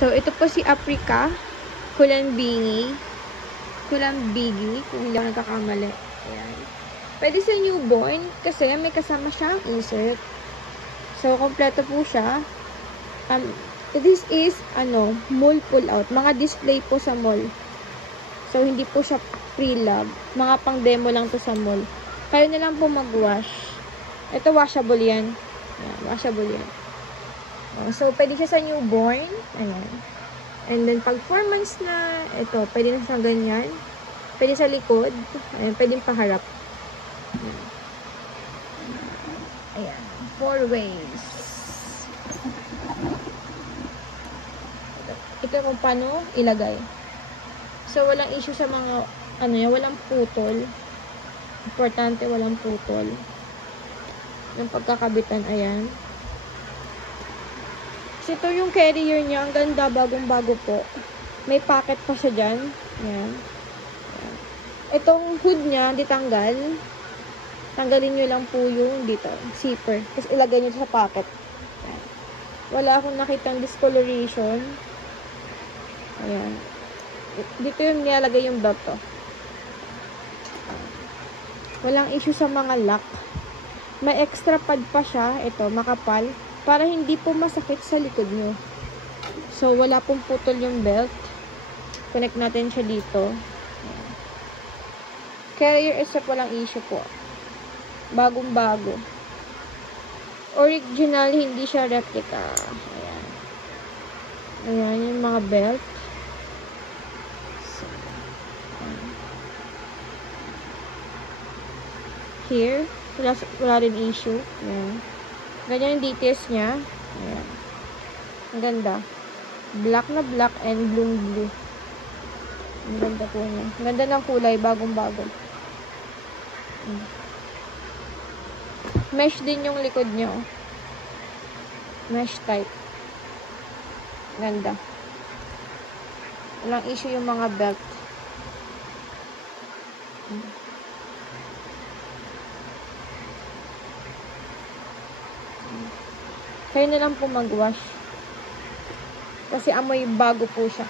So, ito po si Africa. Kulambingi. Kulambigi. Kung hindi ako nagkakamali. Ayan. Pwede sa newborn kasi may kasama siyang insert. So, kompleto po siya. This is, mall pull-out. Mga display po sa mall. So, hindi po siya pre-love. Mga pang-demo lang to sa mall. Kayo na lang po mag-wash. Ito, washable yan. Ayan, washable yan. So, pwede siya sa newborn. Ayan. And then, pag 4 months na, ito, pwede na sa ganyan. Pwede sa likod. Ayan, pwede paharap. Ayan. 4 ways. Ito kung paano ilagay. So, walang issue sa mga, walang putol. Importante, walang putol. Yung pagkakabitan, ayan. So, ito yung carrier niya. Ang ganda, bagong-bago po. May pocket pa siya dyan. Ayan. Ayan. Itong hood niya, di tanggal. Tanggalin nyo lang po yung dito, zipper. Tapos ilagay nyo sa pocket. Ayan. Wala akong nakitang discoloration. Ayan. Dito yung nilalagay yung belt to. Walang issue sa mga lock. May extra pad pa siya. Ito, makapal. Para hindi po masakit sa likod nyo. So, wala pong putol yung belt. Connect natin siya dito. Ayan. Carrier except walang issue po. Bagong-bago. Original, hindi siya replica. Ayan. Ayan, yung mga belt. So, here, wala rin issue. Ayan. Ganyan yung details niya. Ayan. Ang ganda. Black na black and blue. Ang ganda po niya. Ang ganda ng kulay, bagong-bago. Mesh din yung likod niya. Mesh type. Ganda. Walang issue yung mga belt. Kayo na lang po mag-wash. Kasi amoy bago po siya.